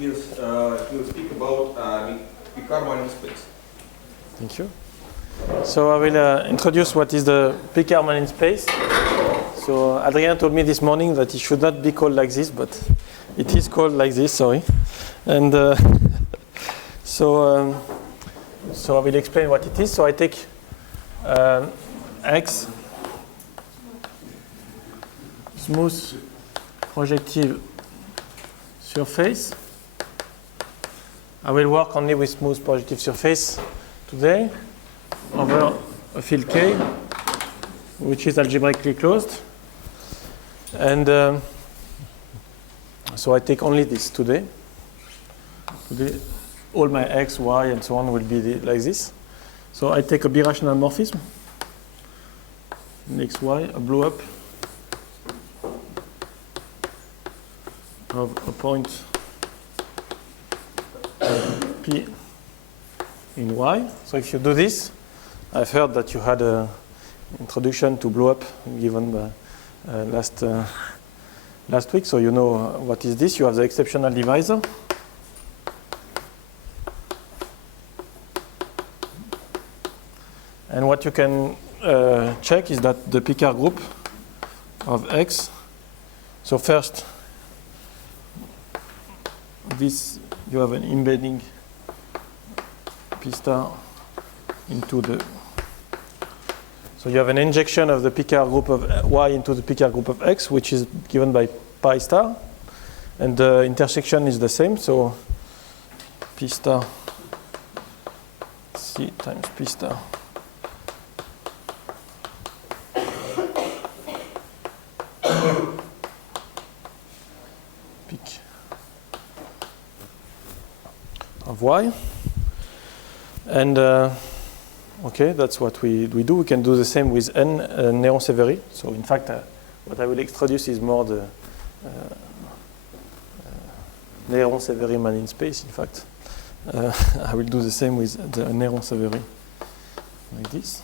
he'll speak about Picard-Manning space. Thank you. So I will introduce what is the Picard-Manning space. So Adrien told me this morning that it should not be called like this, but it is called like this, sorry. And so I will explain what it is. So I take X, smooth projective surface. I will work only with smooth projective surface today over a field K, which is algebraically closed. And so I take only this today. Today, all my X, Y, and so on will be like this. So I take a birational morphism, an X, Y, a blow up of a point P in Y. So if you do this, I've heard that you had an introduction to blow up given last week, so you know what is this. You have the exceptional divisor. And what you can check is that the Picard group of X. So first, this you have an embedding P star into the. So you have an injection of the Picard group of Y into the Picard group of X, which is given by pi star, and the intersection is the same. So P star C times P star pic of Y, and okay, that's what we do. We can do the same with N Néron-Severi. So in fact, what I will introduce is more the Néron-Severi Manning space. In fact, I will do the same with the Néron-Severi, like this.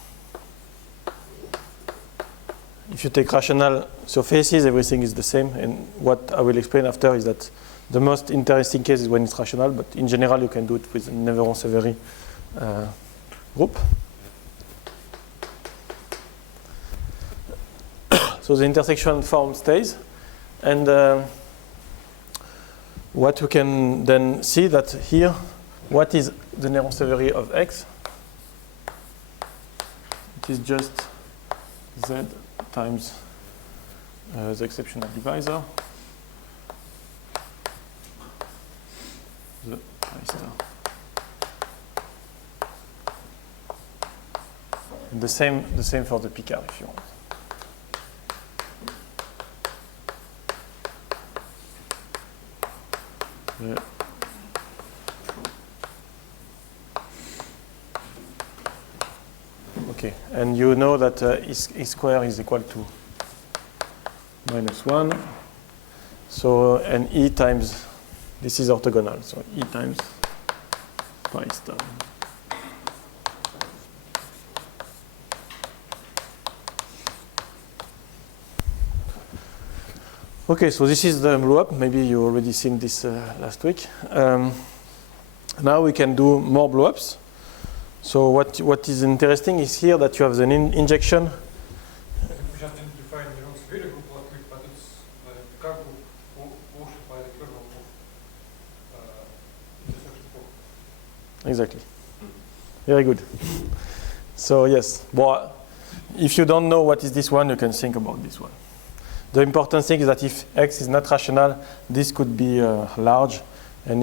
If you take rational surfaces, everything is the same. And what I will explain after is that the most interesting case is when it's rational, but in general, you can do it with a Néron-Severi group. So the intersection form stays, and what you can then see that here, what is the Néron-Severi of X? It is just Z times the exceptional divisor, the pi star. And the same for the Picard if you want. Okay, and you know that E square is equal to -1. So, and E times, this is orthogonal, so E times pi star. Okay, so this is the blow up. Maybe you already seen this last week. Now we can do more blow ups. So what is interesting is here that you have the injection. We just didn't define the Néron-Severi group last week, but it's the Picard group quotient by the kernel of intersection form. Exactly. Very good. So yes, but if you don't know what is this one, you can think about this one. The important thing is that if X is not rational, this could be large, and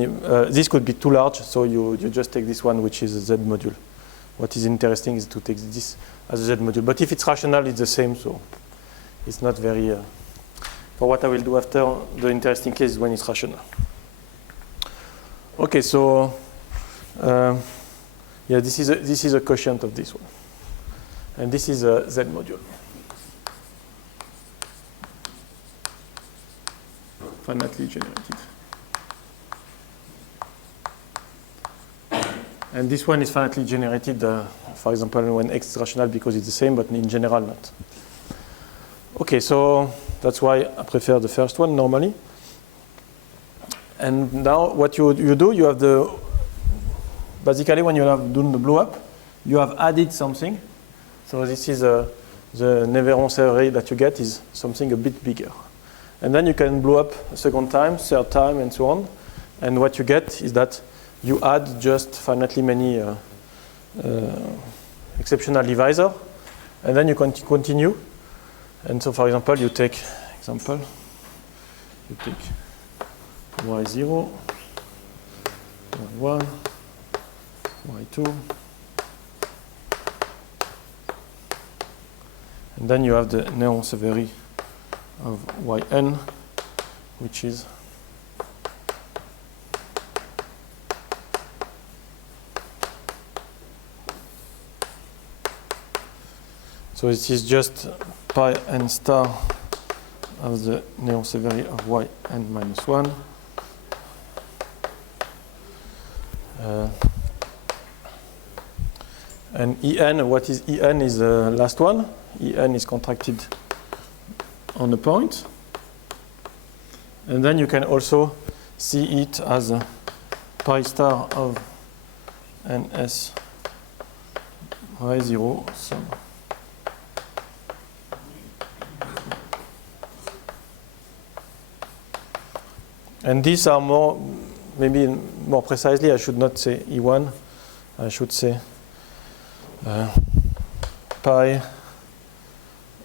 this could be too large, so you just take this one, which is a Z module. What is interesting is to take this as a Z module. But if it's rational, it's the same, so it's not very... for what I will do after, the interesting case is when it's rational. Okay, so yeah, this is a quotient of this one. And this is a Z module. Finitely generated. And this one is finitely generated, for example, when X is rational because it's the same, but in general not. Okay, so that's why I prefer the first one normally. And now what you do, you have basically when you have done the blow up, you have added something. So this is the Néveron array that you get is something a bit bigger. And then you can blow up a second time, third time, and so on. And what you get is that you add just finitely many exceptional divisor, and then you continue. And so, for example, you take y0, y1, y2, and then you have the Néron-Severi of yn, which is so it is just pi n star of the Néron-Severi of yn minus 1. And En, what is En is the last one. En is contracted on a point. And then you can also see it as a pi star of ns y0 sum. And these are maybe more precisely, I should not say E1, I should say pi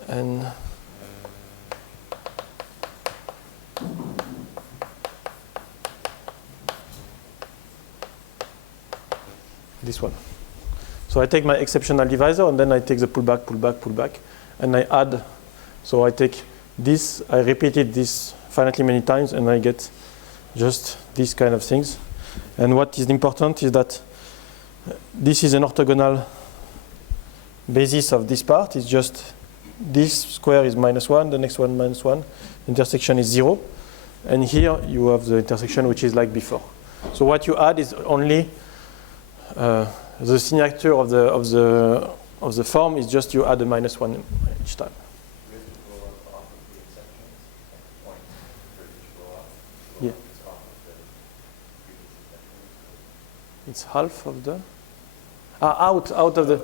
and this one. So I take my exceptional divisor and then I take the pullback, and I add. So I take this, I repeated this finitely many times, and I get just these kind of things. And what is important is that this is an orthogonal basis of this part. It's just this square is -1, the next one -1, intersection is 0, and here you have the intersection which is like before. So what you add is only the signature of the form is just you add a -1 each time. Yeah. It's half of the out of the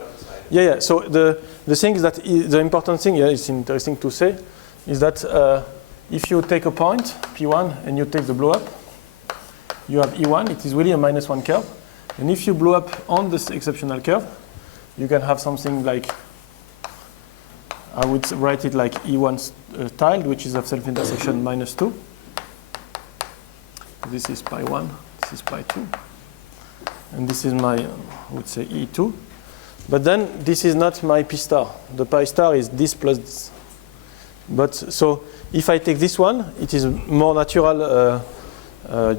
yeah. So the thing is that the important thing, it's interesting to say, is that if you take a point P1 and you take the blow up, you have E1. It is really a -1 curve, and if you blow up on this exceptional curve, you can have something like, I would write it like E1 tiled, which is of self-intersection -2. This is pi1, this is pi2, and this is my, I would say, E2. But then this is not my P star. The pi star is this plus this. But so if I take this one, it is more natural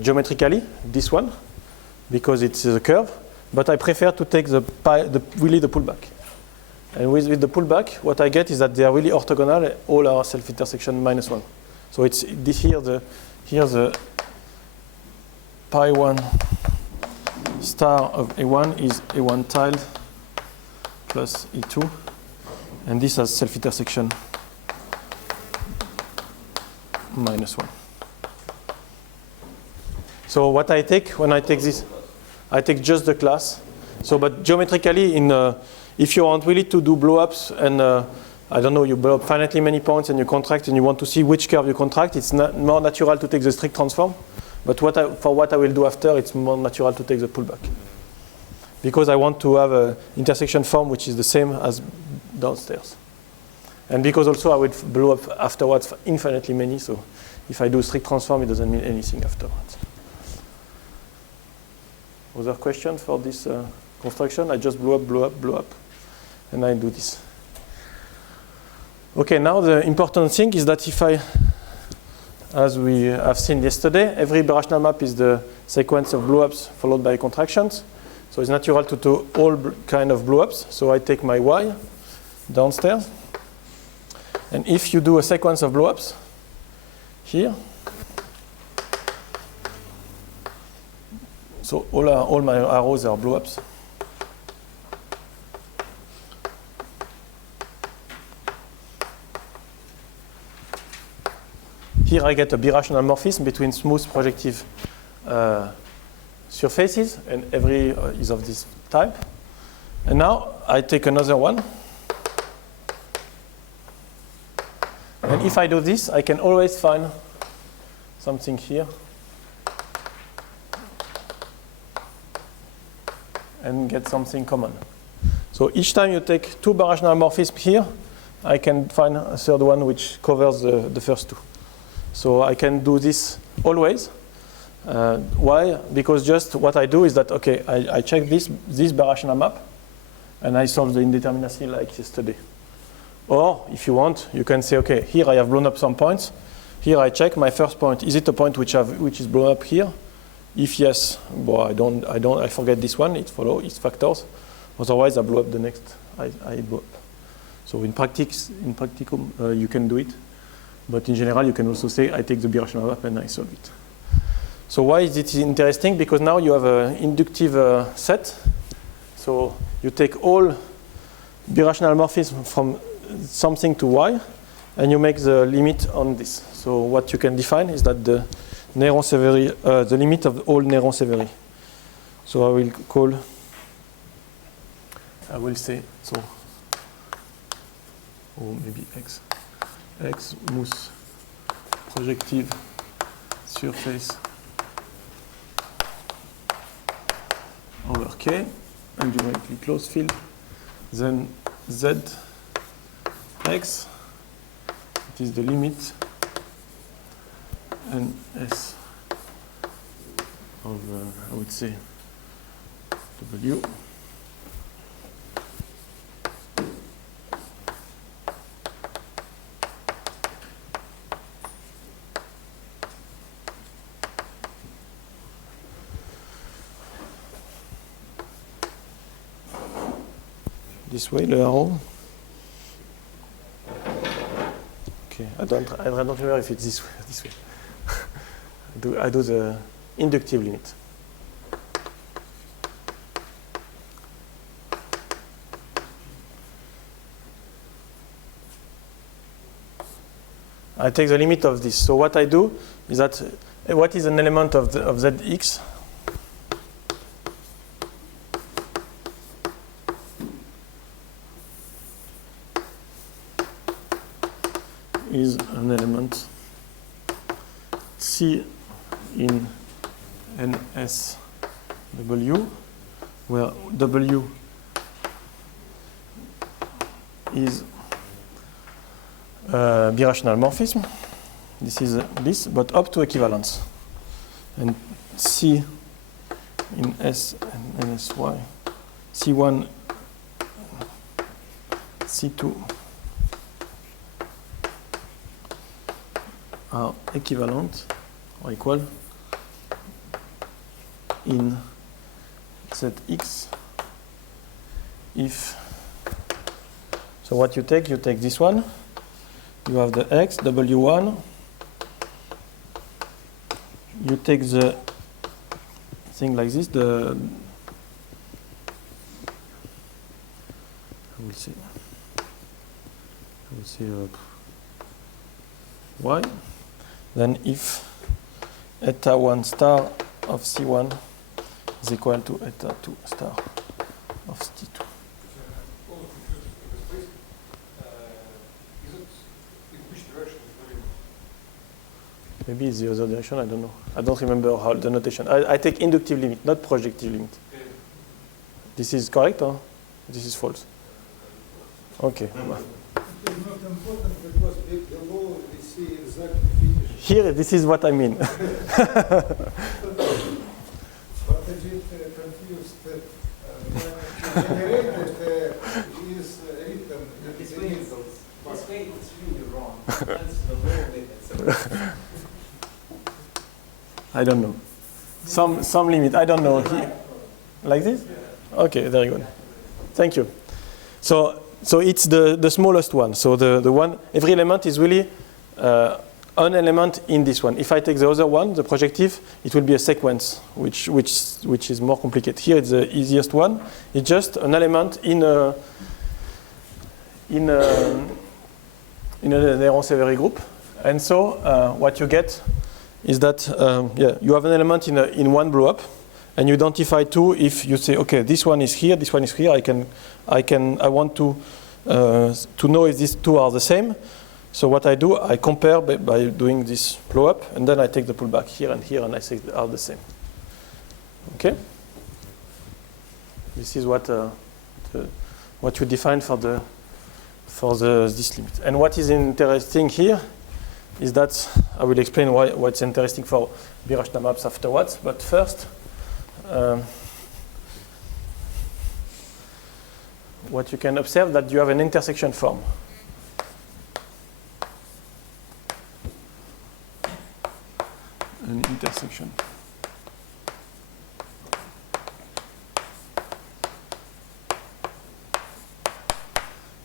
geometrically, this one, because it's a curve. But I prefer to take really the pullback. And with the pullback, what I get is that they are really orthogonal. All are self-intersection -1. So it's this here the pi1 star of A1 is A1 tiled plus E2, and this has self-intersection -1. So what I take when I take this, I take just the class. So, but geometrically, if you want really to do blow-ups and I don't know, you blow up finitely many points and you contract and you want to see which curve you contract, it's more natural to take the strict transform. But for what I will do after, it's more natural to take the pullback. Because I want to have an intersection form which is the same as downstairs. And because also I would blow up afterwards infinitely many, so if I do strict transform, it doesn't mean anything afterwards. Other questions for this construction? I just blow up, and I do this. Okay, now the important thing is that if I, as we have seen yesterday, every birational map is the sequence of blow-ups followed by contractions. So it's natural to do all kind of blow-ups. So I take my y downstairs. And if you do a sequence of blow-ups here, so all my arrows are blow-ups. Here I get a birational morphism between smooth projective surfaces, and every is of this type. And now I take another one. And if I do this, I can always find something here and get something common. So each time you take two birational morphisms here, I can find a third one which covers the first two. So I can do this always. Why? Because just what I do is that, okay, I check this birational map, and I solve the indeterminacy like yesterday. Or, if you want, you can say, okay, here I have blown up some points. Here I check my first point. Is it a point which is blown up here? If yes, well, I forget this one. It follows its factors. Otherwise, I blow up the next. I blow up. So in practicum, you can do it. But in general, you can also say, I take the birational map and I solve it. So why is it interesting? Because now you have an inductive set. So you take all birational morphisms from something to y, and you make the limit on this. So what you can define is that the Néron-Severi, the limit of all Néron-Severi. So I will say, so, or maybe x mousse projective surface over k, algebraically closed field, then z x, it is the limit and s of, I would say, w. This way, le arrow. Okay, I don't remember if it's this way or this way. I do the inductive limit. I take the limit of this. So what I do is that, what is an element of Zx? Is an element C in NSW, where W is birational morphism. This is this, but up to equivalence. And C in S and NSY, C1, C2 are equivalent or equal in Zx if, so what you take this one, you have the x, W1, you take the thing like this, I will say y. Then if eta 1 star of C1 is equal to eta 2 star of C2. Maybe it's the other direction, I don't know. I don't remember how the notation. I take inductive limit, not projective limit. This is correct or this is false? Okay. It's not important because below we see exactly finish. Here, this is what I mean. But a bit confused. Generated is written. This way it's really wrong. That's the low limit. I don't know. Some limit, I don't know. Like this? Okay, very good. Thank you. So it's the smallest one. So the one, every element is really an element in this one. If I take the other one, the projective, it will be a sequence, which is more complicated. Here it's the easiest one. It's just an element in a Néron-Severi group. And so what you get is that you have an element in one blow-up, and you identify two. If you say, okay, this one is here, this one is here, I want to know if these two are the same. So what I do, I compare by doing this blow-up, and then I take the pullback here, and I say they are the same. Okay. This is what you define for this limit. And what is interesting here is that I will explain what's interesting for Birashna maps afterwards. But first, what you can observe that you have an intersection form. An intersection.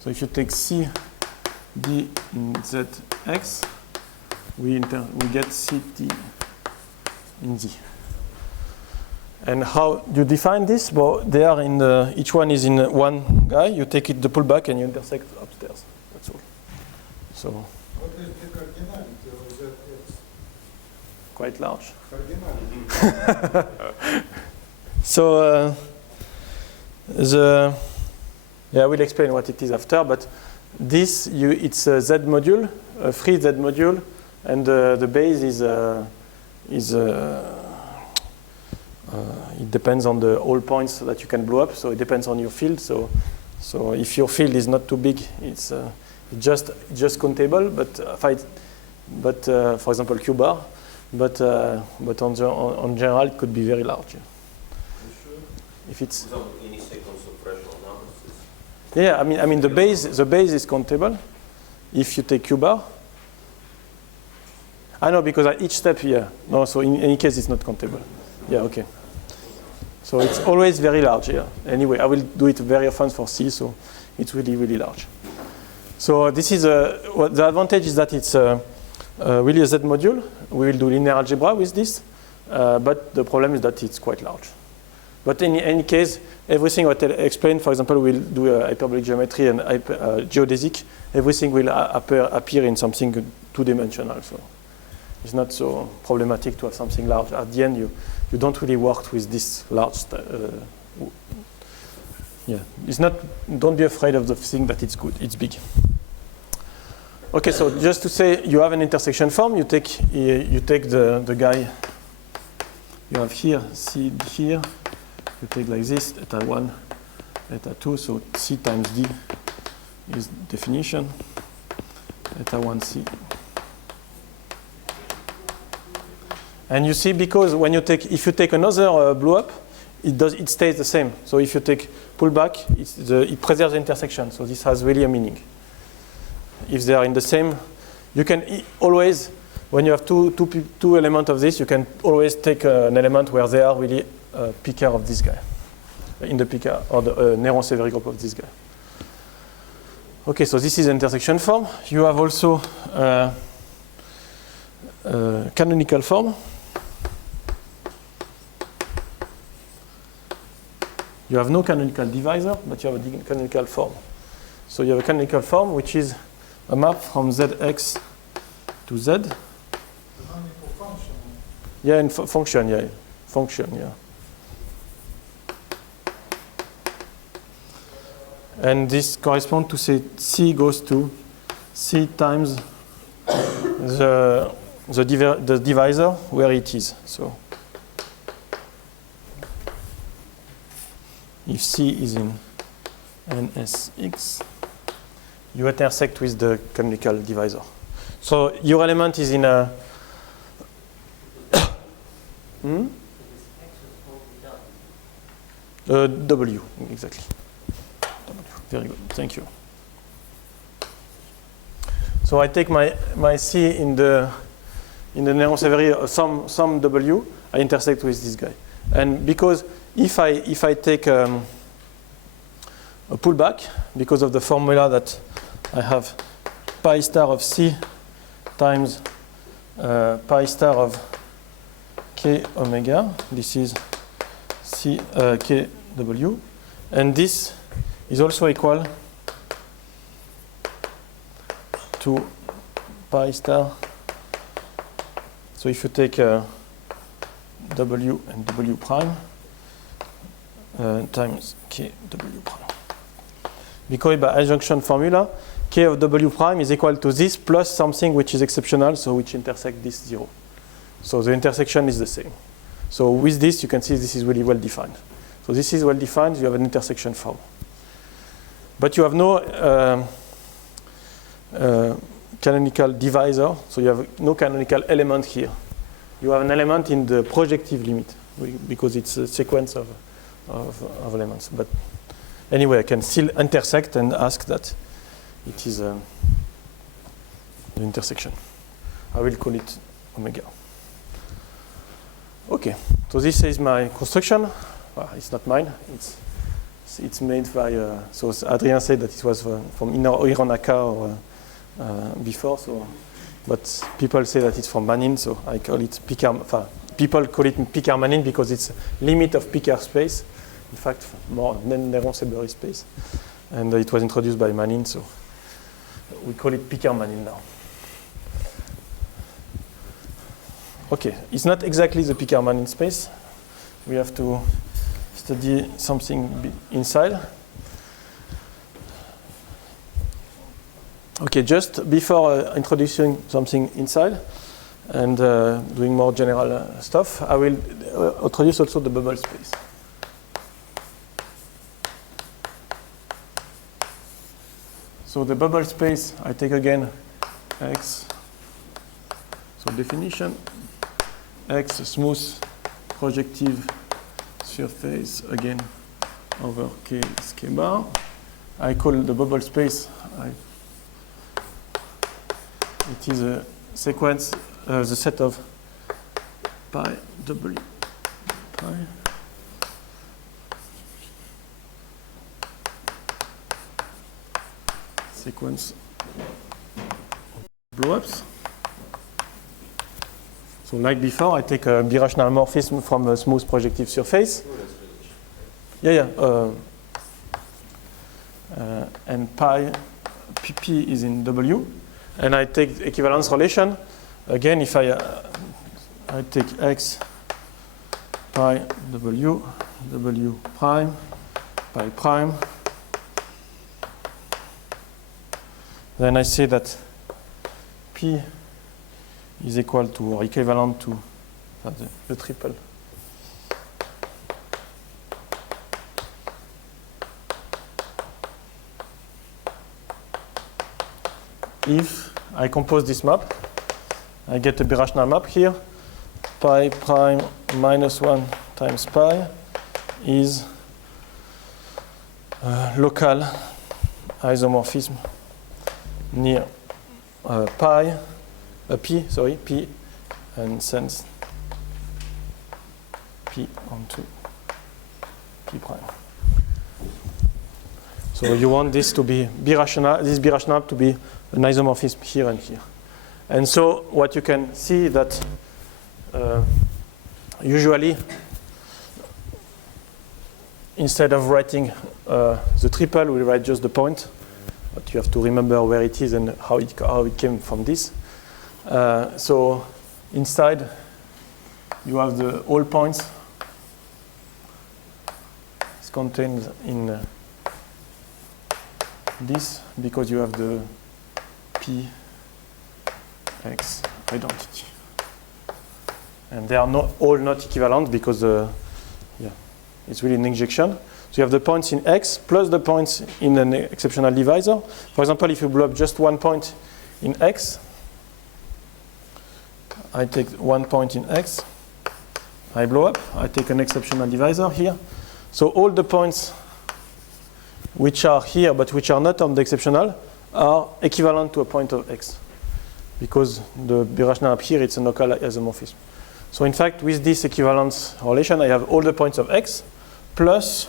So if you take C, D, in Z, X, we get CT in Z. And how you define this? Well, they are in each one is in one guy. You take the pullback and you intersect upstairs. That's all. So What is the cardinality of ZX? quite large. Cardinality. So I will explain what it is after. But this it's a Z module, a free Z module, and the base is it depends on the all points that you can blow up. So it depends on your field. So if your field is not too big, it's just countable. But for example, Q bar. But on general, it could be very large. If it's Without any sequence of threshold numbers. yeah, I mean the base is countable. If you take Q bar. I know because at each step here. No, so in any case, it's not countable. Yeah, okay. So it's always very large here. Anyway, I will do it very often for C, so it's really, really large. So this is the advantage is that it's really a Z module. We will do linear algebra with this, but the problem is that it's quite large. But in any case, everything what I explained, for example, we'll do hyperbolic geometry and geodesic. Everything will appear in something two-dimensional. So it's not so problematic to have something large. At the end, you don't really work with this large. It's not. Don't be afraid of the thing that it's good. It's big. Okay, so just to say, you have an intersection form. You take the guy you have here, C here. You take like this, eta 1, eta 2. So C times D is definition. Eta 1 C. And you see, because when if you take another blow up, it stays the same. So if you take pullback, it preserves the intersection. So this has really a meaning. If they are in the same, you can always, when you have two elements of this, you can always take an element where they are really a picker of this guy, in the picker or the Néron-Severi group of this guy. Okay, so this is intersection form. You have also canonical form. You have no canonical divisor, but you have a canonical form. So you have a canonical form, which is a map from Zx to Z. Canonical function. Yeah, in function, yeah. Function, yeah. And this corresponds to, say, C goes to C times the divisor where it is. So if C is in NSX, you intersect with the canonical divisor. So your element is in a W, exactly. W. Very good, thank you. So I take my C in the Néron-Severi, some W, I intersect with this guy. And because if I take a pullback, because of the formula that I have pi star of C times pi star of K omega, this is C KW, and this is also equal to pi star So if you take W and W prime times K W prime. Because by adjunction formula, K of W prime is equal to this plus something which is exceptional, so which intersect this 0. So the intersection is the same. So with this, you can see this is really well defined. So this is well defined, you have an intersection form. But you have no canonical divisor, so you have no canonical element here. You have an element in the projective limit because it's a sequence of elements. But anyway, I can still intersect and ask that it is the intersection. I will call it omega. Okay, so this is my construction. Well, it's not mine. It's made by. So Adrien said that it was from Hironaka or before. So, but people say that it's from Manin. So I call it Picard. People call it Picard-Manin because it's limit of Picard space. In fact, more Néron-Sebery space, and it was introduced by Manin. So we call it Picard-Manin now. Okay, it's not exactly the Picard-Manin space. We have to study something inside. Okay, just before introducing something inside and doing more general stuff, I will introduce also the bubble space. So the bubble space, I take again X. So definition. X smooth projective surface again over K is K bar. I call the bubble space. It is a sequence, the set of pi W pi sequence blow-ups. So like before, I take a birational morphism from a smooth projective surface. And pi pp is in W. And I take equivalence relation. Again, if I take X pi W, W prime, pi prime, then I say that P is equal to or equivalent to the triple. If I compose this map, I get a birational map here. Pi prime minus 1 times pi is local isomorphism near P and sense P onto P prime. So you want this to be birational, this birational to be an isomorphism here and here. And so what you can see that usually instead of writing the triple, we write just the point. But you have to remember where it is and how it came from this. So inside you have the all points. It's contained in this because you have the P X identity. And they are all not equivalent because it's really an injection. So you have the points in X plus the points in an exceptional divisor. For example, if you blow up just 1 point in X, I take 1 point in X, I blow up, I take an exceptional divisor here. So all the points which are here but which are not on the exceptional are equivalent to a point of X because the birational up here, it's a local isomorphism. So in fact, with this equivalence relation, I have all the points of X plus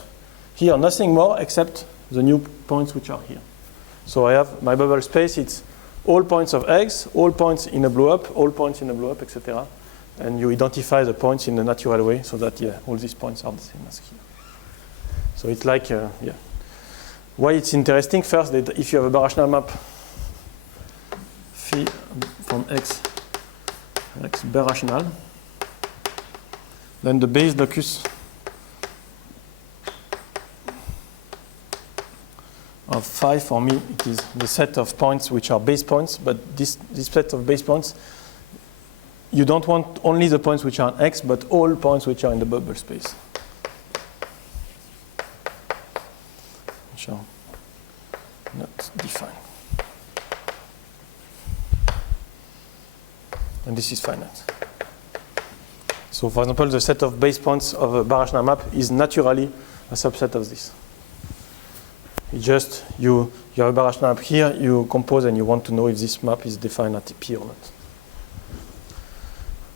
here nothing more except the new points which are here. So I have my bubble space, it's all points of X, all points in a blow-up, all points in a blow-up, etc. And you identify the points in a natural way so that, all these points are the same as here. So it's like, Why it's interesting, first, that if you have a birational map phi from X X bare rational. Then the base locus of phi, for me, it is the set of points which are base points, but this set of base points, you don't want only the points which are in X, but all points which are in the bubble space. Which are not defined. And this is finite. So for example, the set of base points of a bar-rational map is naturally a subset of this. It's just you have a bar-rational map here, you compose and you want to know if this map is defined at P or not.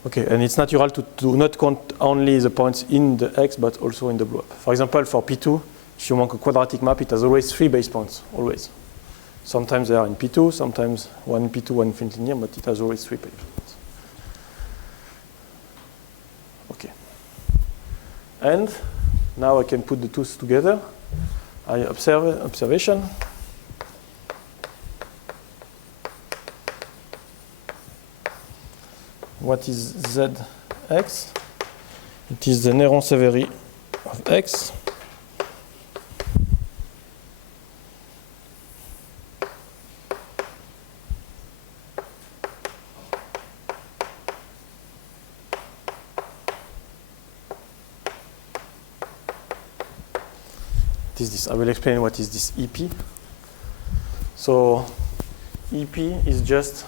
Okay, and it's natural to not count only the points in the X, but also in the blow-up. For example, for P2, if you want a quadratic map, it has always 3 base points, always. Sometimes they are in P2, sometimes one in P2, one infinitely near, but it has always 3 base points. Okay. And now I can put the two together. I observe observation. What is Zx? It is the Néron-Severi of X. This. I will explain what is this EP. So EP is just,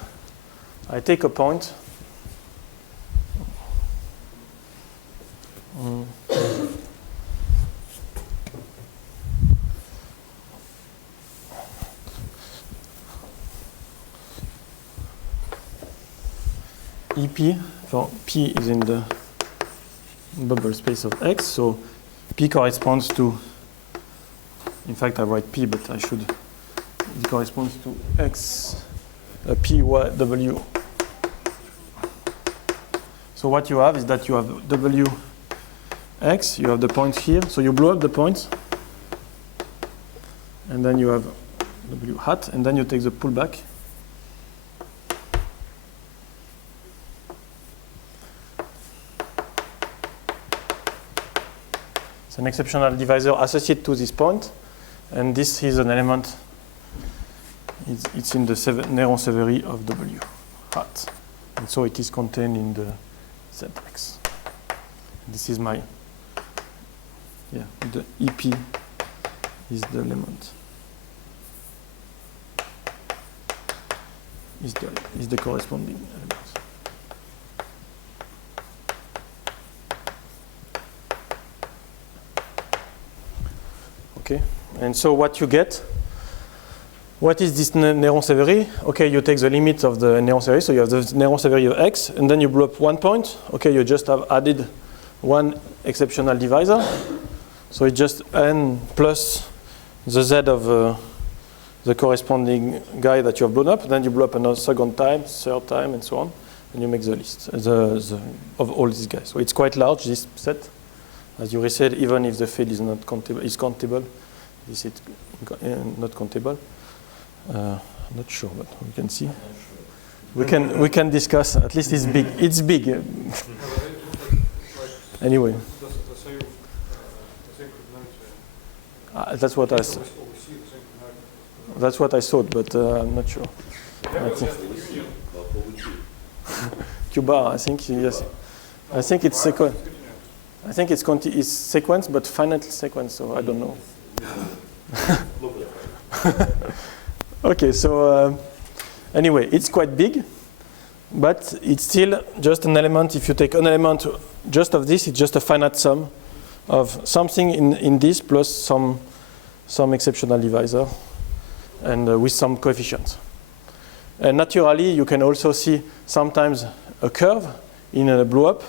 I take a point. EP, for P is in the bubble space of X, so P corresponds to, in fact I write P, but I should, it corresponds to X, P, Y, W. So what you have is that you have W, X, you have the point here, so you blow up the points, and then you have W hat, and then you take the pullback. An exceptional divisor associated to this point, and this is an element, it's in the Néron-Severi of W hat, and so it is contained in the Zx. This is my, the EP is the element, is the corresponding element. Okay, and so what you get, what is this Néron-Severi? Okay, you take the limit of the Néron-Severi, so you have the Néron-Severi of X, and then you blow up 1 point. Okay, you just have added one exceptional divisor. So it's just n plus the z of the corresponding guy that you have blown up. Then you blow up another second time, third time, and so on, and you make the list of all these guys. So it's quite large, this set. As you said, even if the field is not countable, this is not countable. I'm not sure, but we can see. We can discuss. At least it's big. It's big. Anyway. That's what I. That's what I thought, but I'm not sure. Cuba, I think yes. I think it's sequence. I think it's sequence, but finite sequence. So I don't know. Okay, so anyway, it's quite big, but it's still just an element. If you take an element just of this, it's just a finite sum of something in this plus some exceptional divisor, and with some coefficients. And naturally, you can also see sometimes a curve in a blow-up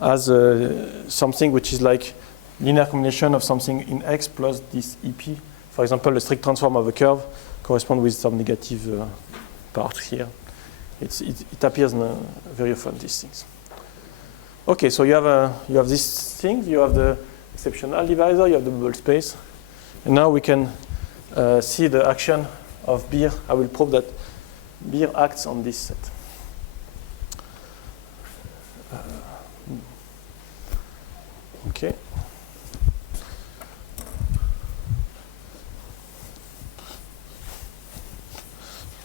as something which is like linear combination of something in X plus this EP. For example, the strict transform of a curve corresponds with some negative part here. It appears very often, these things. Okay, so you have this thing, you have the exceptional divisor, you have the bubble space, and now we can see the action of Beer. I will prove that Beer acts on this set. Okay.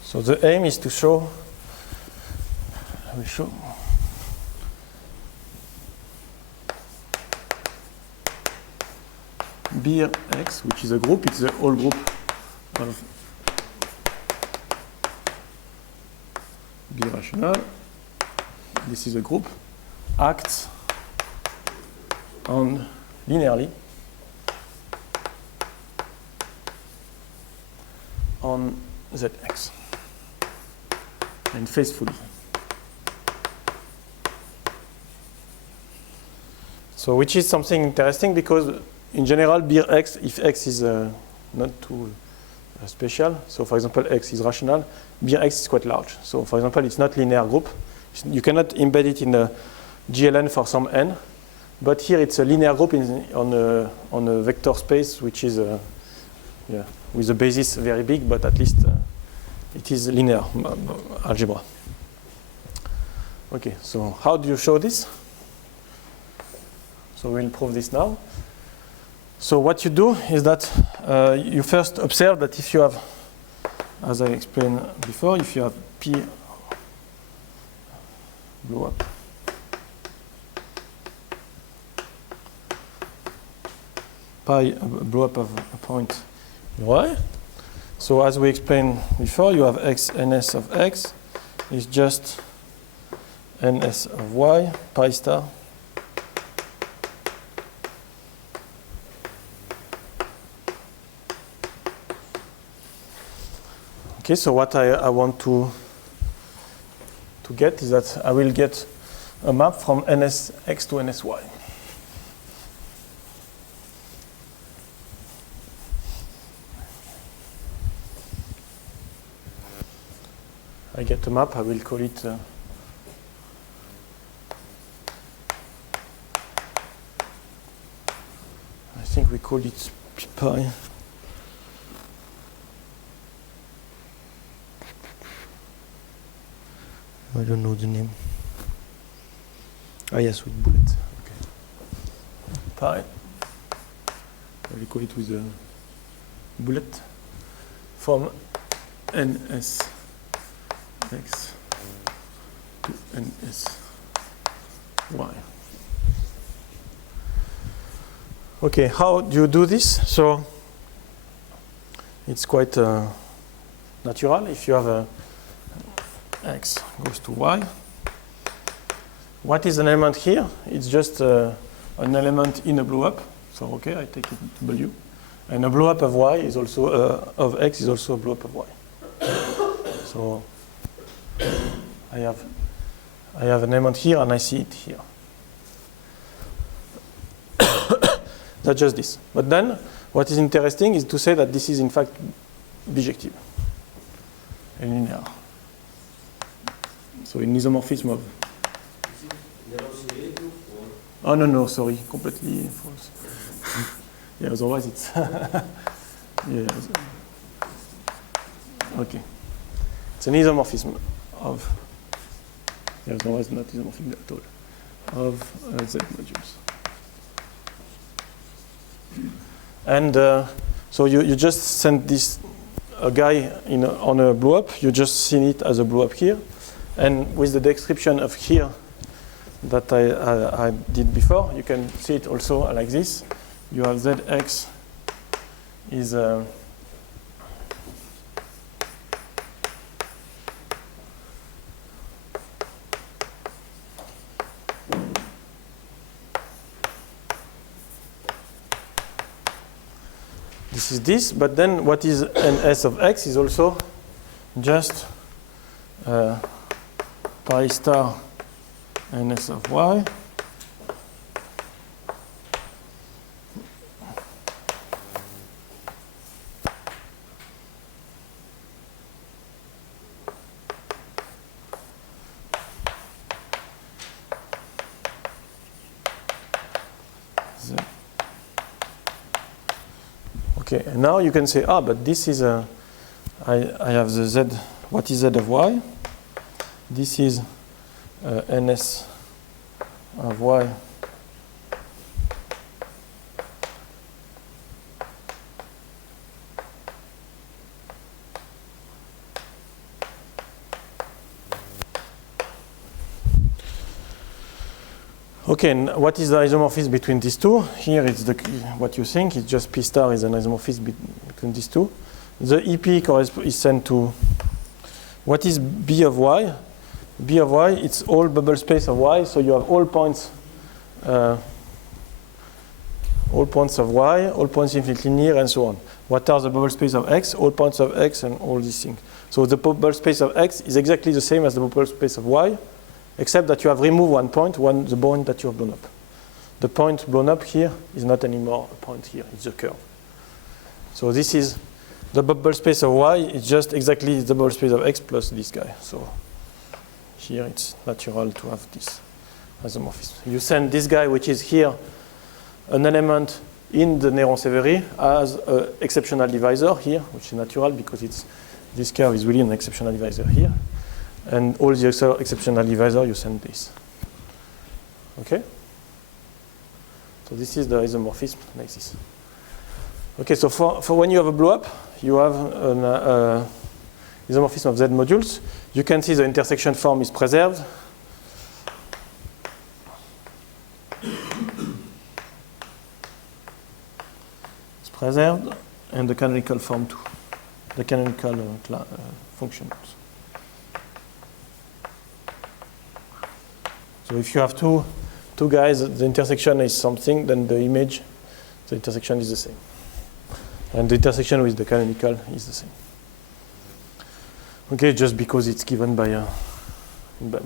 So the aim is to show, I will show. Beer X, which is a group, it's the whole group of B rational. This is a group, acts on linearly on Zx and faithfully. So which is something interesting because in general, beer X, if X is not too special, so for example, X is rational, beer X is quite large. So for example, it's not linear group. You cannot embed it in a GLN for some n, but here it's a linear group on a vector space, which is with a basis very big, but at least it is linear algebra. Okay, so how do you show this? So we'll prove this now. So what you do is that you first observe that if you have, as I explained before, if you have P blow up, pi blow up of a point y. So as we explained before, you have x ns of x is just ns of y pi star Okay, so what I want to get is that I will get a map from nsx to nsy. I get a map, I will call it I think we call it pi. I don't know the name. Ah yes, with bullet. Okay. Pi. I will call it with a bullet from nsx to nsy. Okay, how do you do this? So it's quite natural. If you have a x goes to y. What is an element here? It's just an element in a blow up. So okay, I take it to W. And a blow up of y is also of x is also a blow up of y. So I have an element here and I see it here. That's just this. But then what is interesting is to say that this is in fact bijective and linear. So in isomorphism of. Oh no, sorry, completely false. Yeah, otherwise it's. Yeah. Okay. It's an isomorphism of. Yeah, otherwise not isomorphism at all. Of Z modules. And so you just send this a guy on a blow up. You just seen it as a blow up here. And with the description of here that I did before, you can see it also like this. You have Zx is this is this, but then what is ns of x is also just pi star ns of y Z. Okay, and now you can say, but this is I have the z. What is z of y? This is ns of y Okay, and what is the isomorphism between these two? Here it's what you think, it's just P star is an isomorphism between these two. The EP is sent to, what is B of y? B of y, it's all bubble space of y, so you have all points of y, all points infinitely near, and so on. What are the bubble space of x? All points of x and all these things. So the bubble space of x is exactly the same as the bubble space of y, except that you have removed one point, the point that you have blown up. The point blown up here is not anymore a point here, it's a curve. So this is the bubble space of y, it's just exactly the bubble space of x plus this guy. So here it's natural to have this isomorphism. You send this guy, which is here, an element in the Néron-Severi as an exceptional divisor here, which is natural because this curve is really an exceptional divisor here. And all the exceptional divisor, you send this. Okay? So this is the isomorphism like this. Okay, so for when you have a blow-up, you have an isomorphism of Z modules. You can see the intersection form is preserved. It's preserved, and the canonical form too. The canonical functions. So if you have two guys, the intersection is something, then the image, the intersection is the same. And the intersection with the canonical is the same. Okay, just because it's given by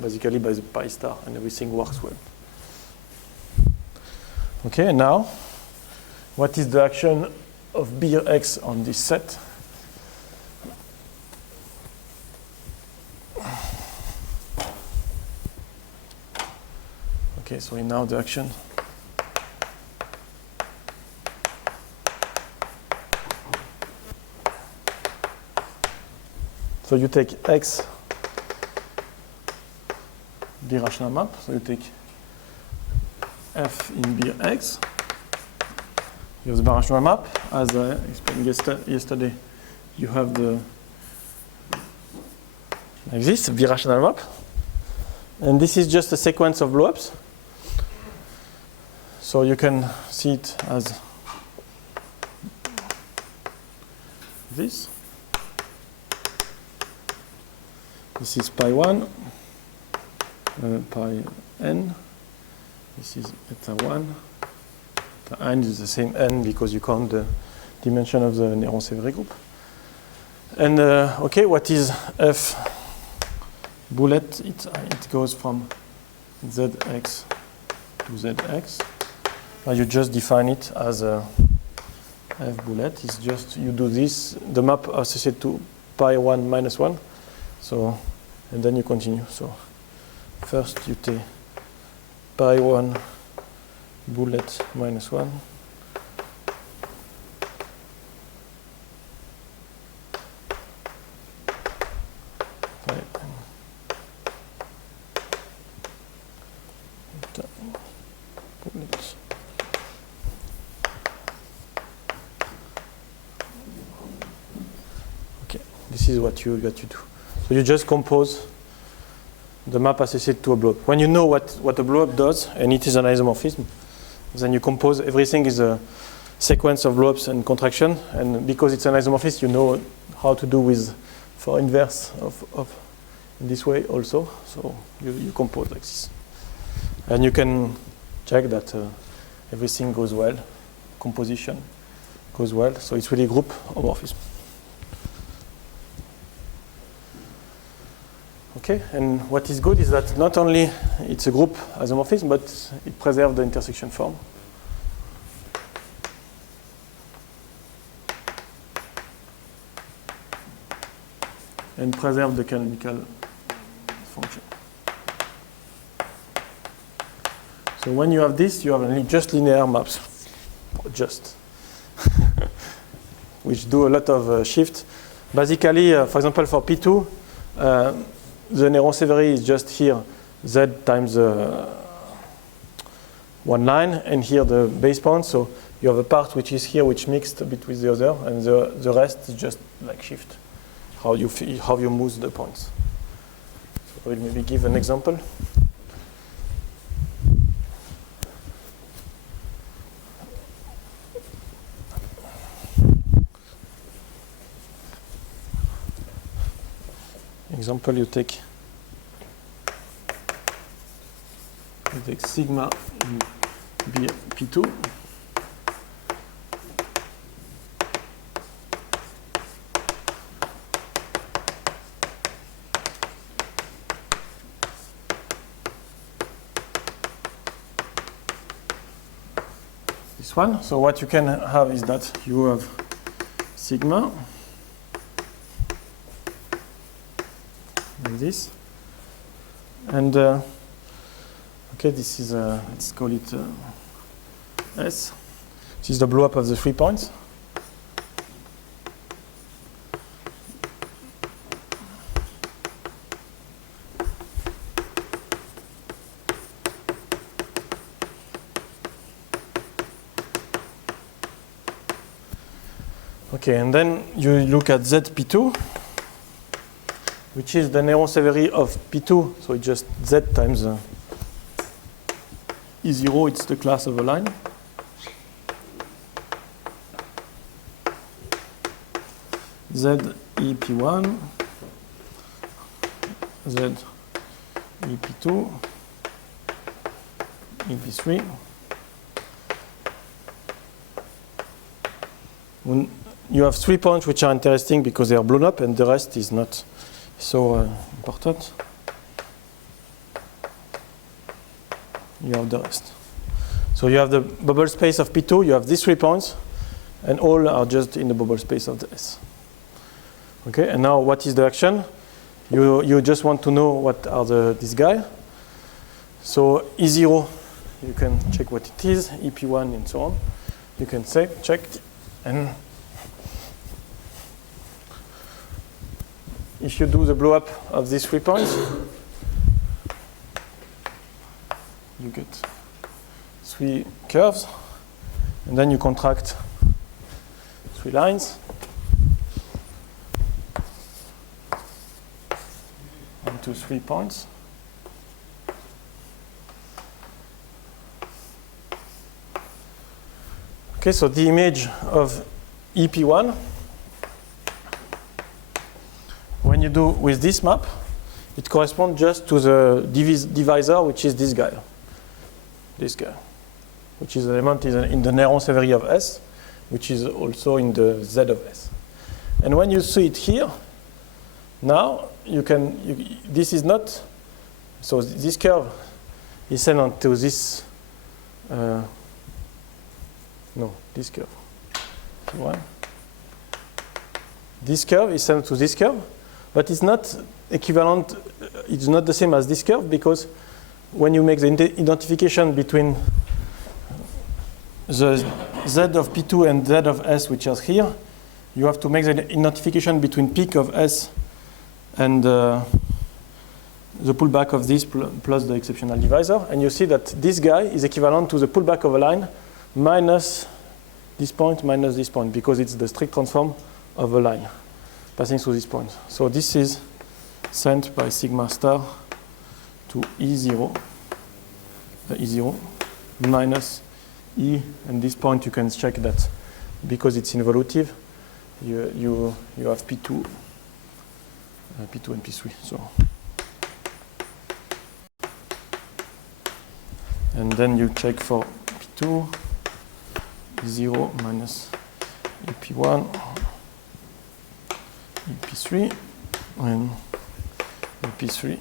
basically by the pi star and everything works well. Okay, and now, what is the action of B x on this set? Okay, so now the action. So you take X, B rational map. So you take F in Bx. You have the rational map. As I explained yesterday, you have the like this, B rational map. And this is just a sequence of blowups. So you can see it as this. This is pi 1, pi n. This is eta 1. Eta n is the same n because you count the dimension of the Néron-Severi group. And okay, what is F bullet? It goes from Zx to Zx. You just define it as a F bullet. It's just you do this, the map associated to pi 1 minus 1. So, and then you continue. So, first you take pi 1 bullet minus 1. This is what you do. So you just compose the map associated to a blowup. When you know what a blowup does, and it is an isomorphism, then you compose everything is a sequence of blowups and contraction. And because it's an isomorphism, you know how to do with for inverse of in this way also. So you compose like this. And you can check that everything goes well, composition goes well. So it's really group homomorphism. Okay, and what is good is that not only it's a group isomorphism, but it preserves the intersection form. And preserve the canonical function. So when you have this, you have just linear maps, just, which do a lot of shift. Basically, for example, for P2, the Néron-Severi is just here, Z times one line, and here the base point. So you have a part which is here, which mixed a bit with the other, and the rest is just like shift, how you move the points. So I will maybe give an example. Example, you take sigma in P2. This one. So what you can have is that you have sigma like this, and okay, this is let's call it S. This is the blow up of the 3 points. Okay, and then you look at ZP2, which is the Néron-Severi of P2, so it's just Z times E0, it's the class of a line. Z EP1, Z EP2, EP3. When you have 3 points which are interesting because they are blown up, and the rest is not so important. You have the rest. So you have the bubble space of P2, you have these 3 points, and all are just in the bubble space of the S. Okay, and now what is the action? You just want to know what are this guy. So E0, you can check what it is, EP1 and so on. You can check, and if you do the blow up of these 3 points, you get 3 curves, and then you contract 3 lines onto 3 points. Okay, so the image of EP1, when you do with this map, it corresponds just to the divisor, which is this guy, which is an element in the Néron-Severi of S, which is also in the Z of S. And when you see it here, now this is not, so this curve is sent onto this, this curve. This curve is sent to this curve, but it's not equivalent, it's not the same as this curve, because when you make the identification between the Z of P2 and Z of S, which is here, you have to make the identification between peak of S and the pullback of this plus the exceptional divisor. And you see that this guy is equivalent to the pullback of a line minus this point, because it's the strict transform of a line passing through this point. So this is sent by sigma star to E0 minus E, and this point you can check that because it's involutive, you have P2 and P3. So, and then you check for P2, 0 minus EP1, EP3, and EP3.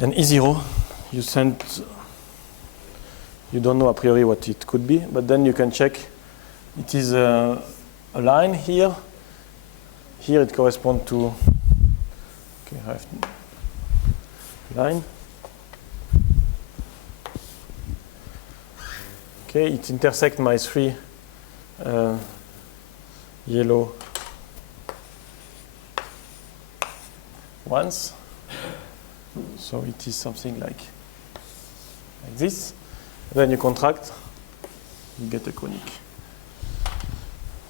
And E0, you don't know a priori what it could be, but then you can check. It is a line here. Here it corresponds to, okay, I have line. Okay, it intersects my 3 yellow once. So it is something like this. Then you contract, you get a conic.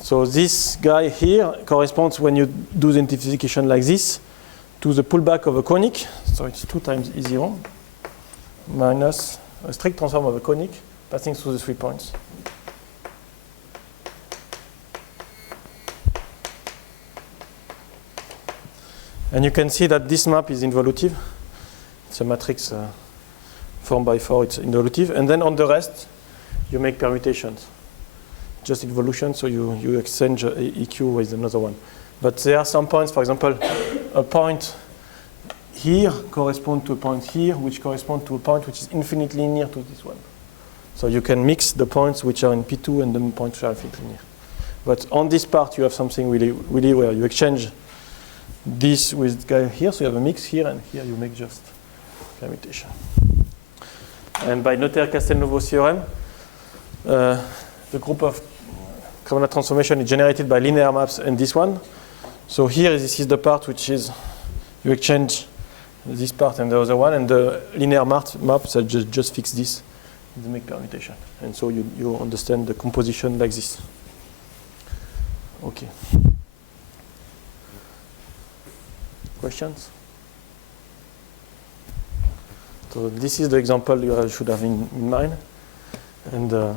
So this guy here corresponds, when you do the identification like this, to the pullback of a conic. So it's 2 times E0 minus a strict transform of a conic passing through the 3 points. And you can see that this map is involutive. It's a matrix formed by 4, it's involutive. And then on the rest, you make permutations. Just involution, so you exchange EQ with another one. But there are some points, for example, a point here corresponds to a point here, which corresponds to a point which is infinitely near to this one. So you can mix the points which are in P2 and the points which are infinitely near. But on this part, you have something really where you exchange this with guy here, so you have a mix here, and here you make just permutation. And by Noether-Castelnuovo theorem, the group of Cremona transformation is generated by linear maps and this one. So here, this is the part which is, you exchange this part and the other one, and the linear maps that just fix this, and make permutation. And so you understand the composition like this. Okay. Questions? So this is the example you should have in mind. And now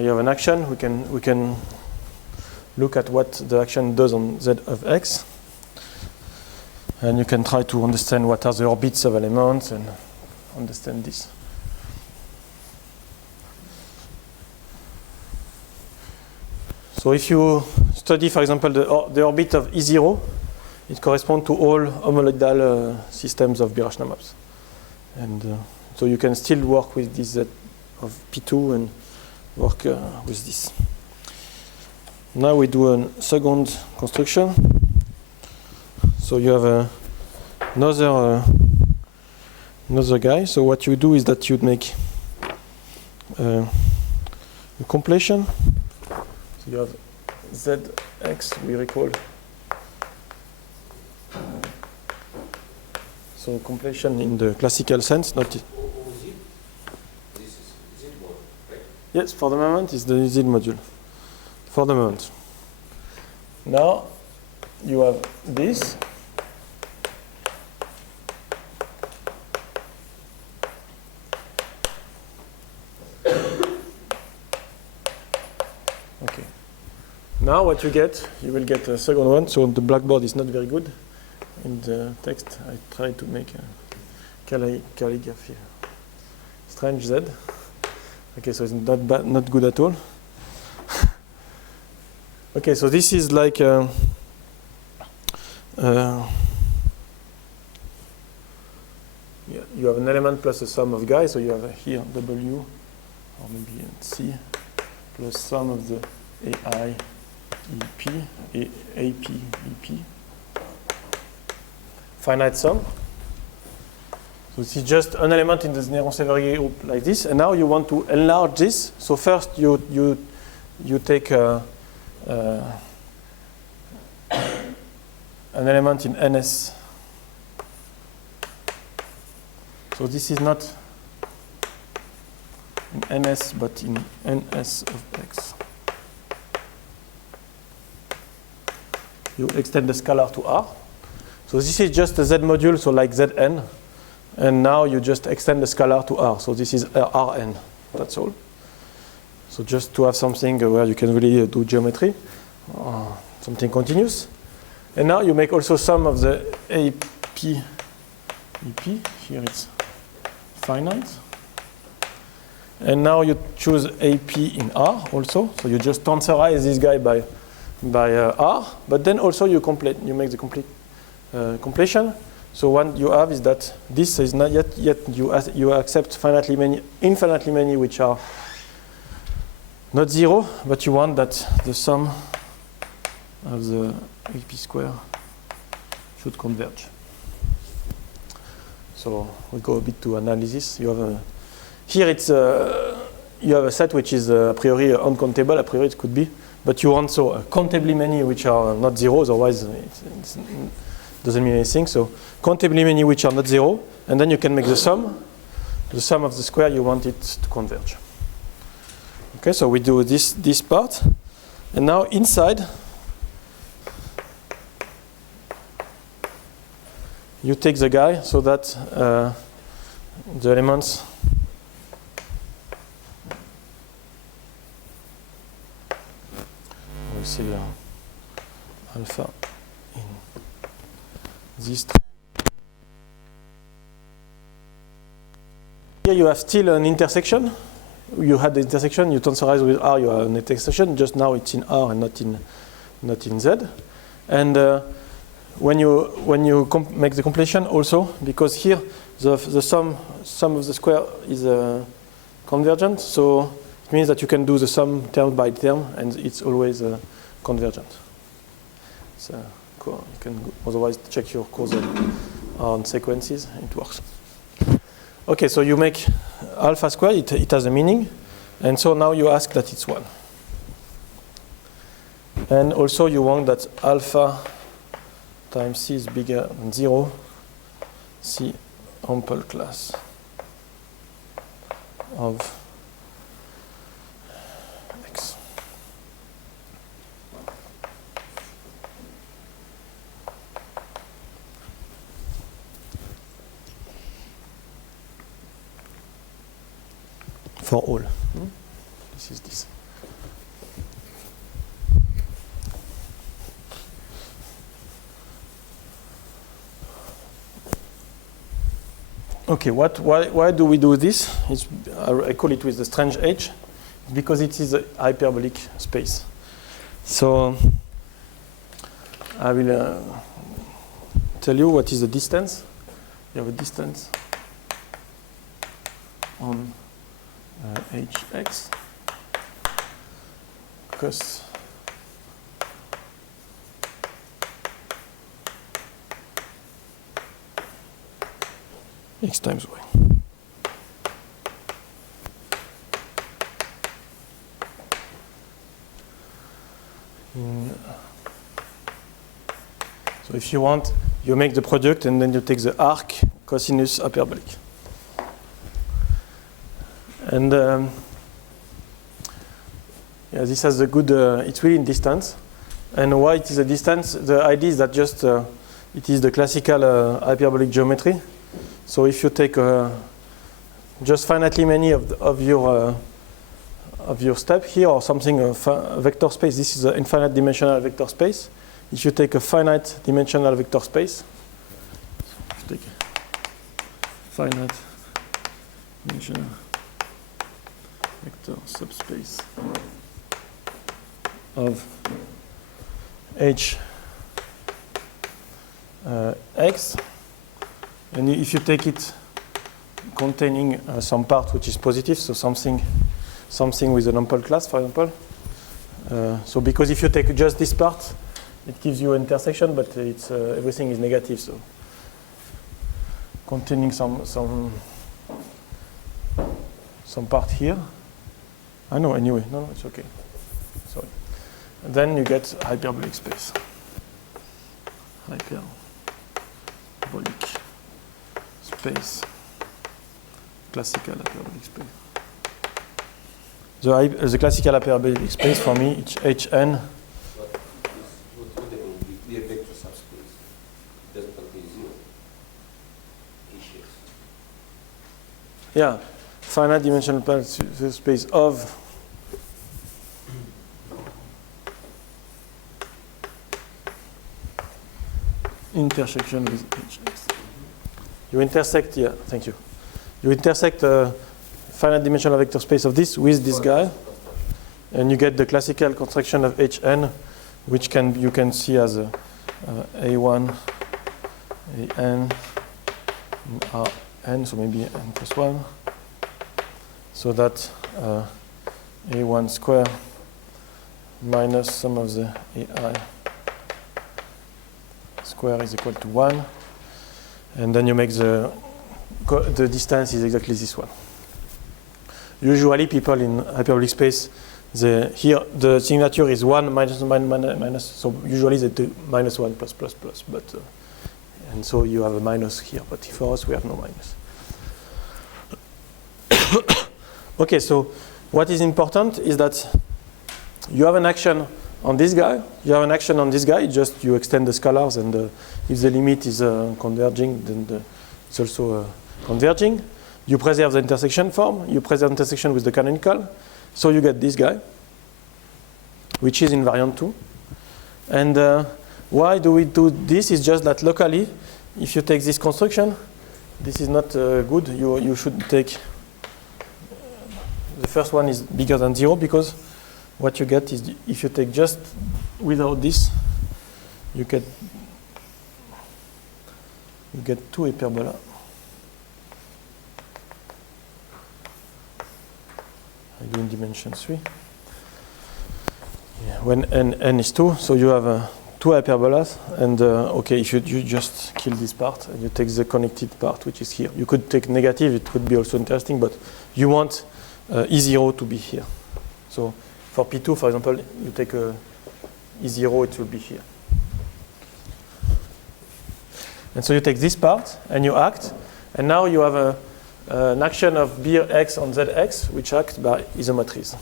you have an action. We can look at what the action does on Z of X. And you can try to understand what are the orbits of elements and understand this. So if you study, for example, the orbit of E0, it corresponds to all homoloidal systems of Birashna maps. And so you can still work with this Z of P2 and work with this. Now we do a second construction. So you have another guy. So what you do is that you make a completion. So you have ZX, we recall. So completion in the classical sense, not This is Z one, right? yes, for the moment it's the Z module. For the moment. Now you have this. Okay. Now what you will get a second one. So the blackboard is not very good. In the text, I tried to make a calligraphy. Strange Z. Okay, so it's not bad, not good at all. Okay, so this is like you have an element plus a sum of guys. So you have here W, or maybe C, plus sum of the AI, EP, AP, EP. Finite sum. So this is just an element in the Néron-Severi group like this, and now you want to enlarge this. So first you take an element in NS. So this is not in NS but in NS of X. You extend the scalar to R. So this is just a Z module, so like Zn. And now you just extend the scalar to R. So this is Rn. That's all. So just to have something where you can really do geometry, something continuous. And now you make also sum of the AP, EP. Here it's finite. And now you choose AP in R also. So you just tensorize this guy by R. But then also you make the complete completion. So what you have is that this is not yet you accept infinitely many which are not zero, but you want that the sum of the AP square should converge. So we go a bit to analysis. You have here it's you have a set which is a priori uncountable. A priori it could be, but you want so countably many which are not zero. Otherwise doesn't mean anything. So countably many which are not 0, and then you can make the sum of the square you want it to converge. Okay, so we do this part, and now inside you take the guy so that the elements we'll see alpha in this. Here you have still an intersection. You had the intersection, you tensorize with R, you have an intersection. Just now it's in R and not in Z. And when you make the completion also, because here the sum of the square is convergent, so it means that you can do the sum term by term, and it's always convergent. So you can otherwise check your course on sequences. It works. Okay, so you make alpha squared. It has a meaning, and so now you ask that it's 1. And also you want that alpha times C is bigger than 0, C ample class of X. For all. This is this. Okay, why do we do this? I call it with the strange H, because it is a hyperbolic space. So I will tell you what is the distance. You have a distance on Hx cos X times Y. So if you want, you make the product and then you take the arc cosinus hyperbolic. And yeah, this has a good, it's really in distance. And why it is a distance? The idea is that just it is the classical hyperbolic geometry. So if you take just finitely many of your step here, or something, a vector space, this is an infinite dimensional vector space. If you take a finite dimensional vector space, so if you take a finite dimensional vector subspace of H X, and if you take it containing some part which is positive, so something with an ample class, for example. So because if you take just this part, it gives you an intersection, but it's everything is negative. So containing some part here. I know anyway. No, it's okay. Sorry. And then you get hyperbolic space. Hyperbolic space. Classical hyperbolic space. The classical hyperbolic space for me, it's Hn. What they will be clear vector subspace? It doesn't contain 0. Hx. Yeah, finite dimensional space of intersection with Hx. You intersect, yeah, thank you. You intersect a finite dimensional vector space of this with this guy, and you get the classical construction of Hn, which you can see as a A1, An, Rn, so maybe n plus 1. So that A1 square minus sum of the AI square is equal to 1. And then you make the distance is exactly this one. Usually people in hyperbolic space, here the signature is 1 minus, so usually they do minus 1 plus plus plus, but And so you have a minus here, but for us we have no minus. Okay, so what is important is that you have an action on this guy, you have an action on this guy, just you extend the scalars, and if the limit is converging, then it's also converging. You preserve the intersection form, you preserve intersection with the canonical, so you get this guy, which is invariant too. And why do we do this? It's just that locally, if you take this construction, this is not good. You should take, the first one is bigger than 0, because what you get is, if you take just without this, you get 2 hyperbola. I do in dimension 3. Yeah, when n is 2, so you have 2 hyperbolas, and okay, if you just kill this part and you take the connected part, which is here. You could take negative, it would be also interesting, but you want E0 to be here. So for P2, for example, you take E0, it will be here. And so you take this part and you act, and now you have an action of beer X on ZX, which acts by isometries.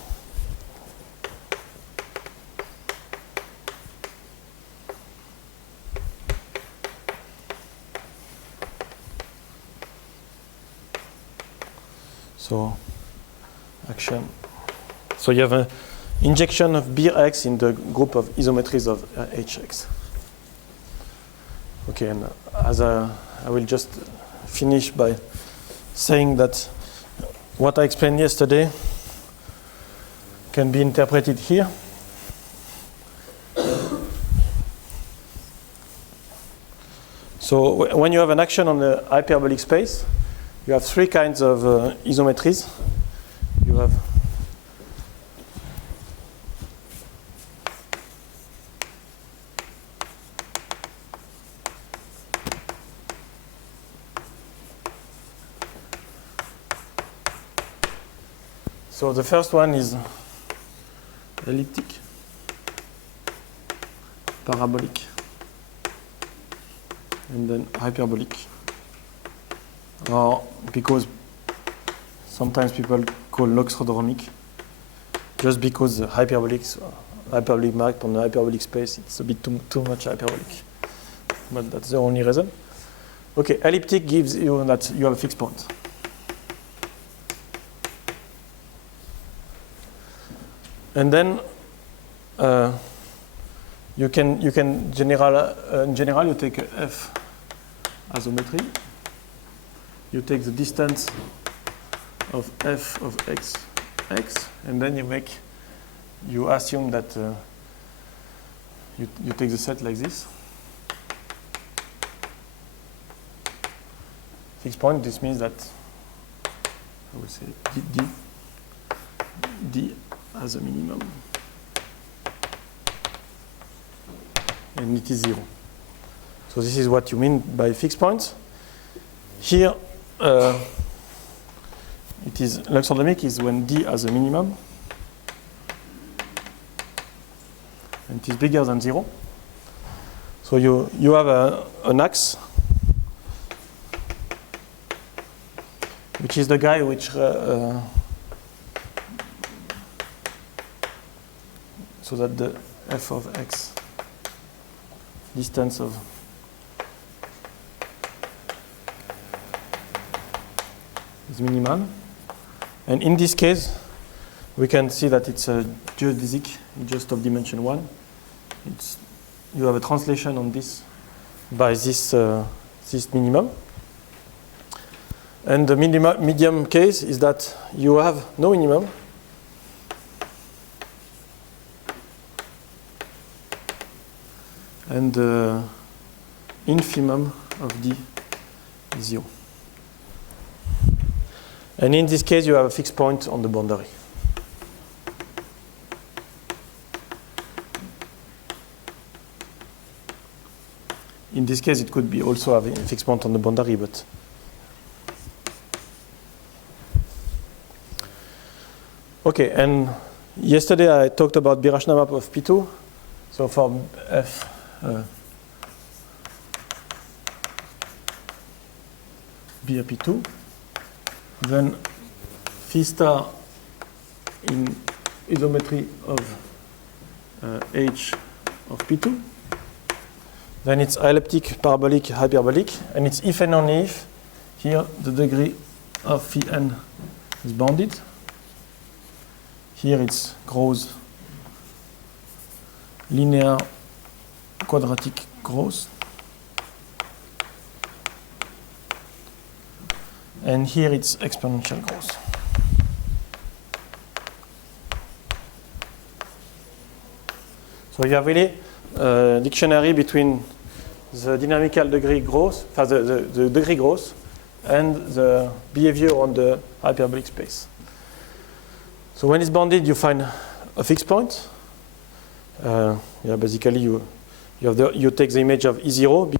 So action. So you have an injection of beer X in the group of isometries of HX. Okay, and as I will just finish by saying that what I explained yesterday can be interpreted here. So when you have an action on the hyperbolic space, you have 3 kinds of isometries. You have so the first one is elliptic, parabolic, and then hyperbolic. Or because sometimes people call loxodromic, just because the hyperbolic map on the hyperbolic space, it's a bit too much hyperbolic. But that's the only reason. Okay, elliptic gives you that you have a fixed point. And then you can in general you take a F isometry. You take the distance of F of X, and then you assume that you take the set like this. Fixed point. This means that I will say D as a minimum, and it is 0. So this is what you mean by fixed points. Here, it is loxodromic is when D has a minimum, and it is bigger than 0. So you have an axe, which is the guy which so that the F of X distance of is minimal. And in this case, we can see that it's a geodesic just of dimension 1. You have a translation on this by this minimum. And the medium case is that you have no minimum. And the infimum of D is 0. And in this case, you have a fixed point on the boundary. In this case, it could be also having a fixed point on the boundary, but okay. And yesterday I talked about Birashna map of P2. So for F B of P2. Then phi star in isometry of H of P2. Then it's elliptic, parabolic, hyperbolic, and it's if and only if here the degree of phi n is bounded. Here it's grows linear quadratic growth. And here it's exponential growth. So you have really a dictionary between the dynamical degree growth, the degree growth, and the behavior on the hyperbolic space. So when it's bounded, you find a fixed point. Basically you take the image of E0.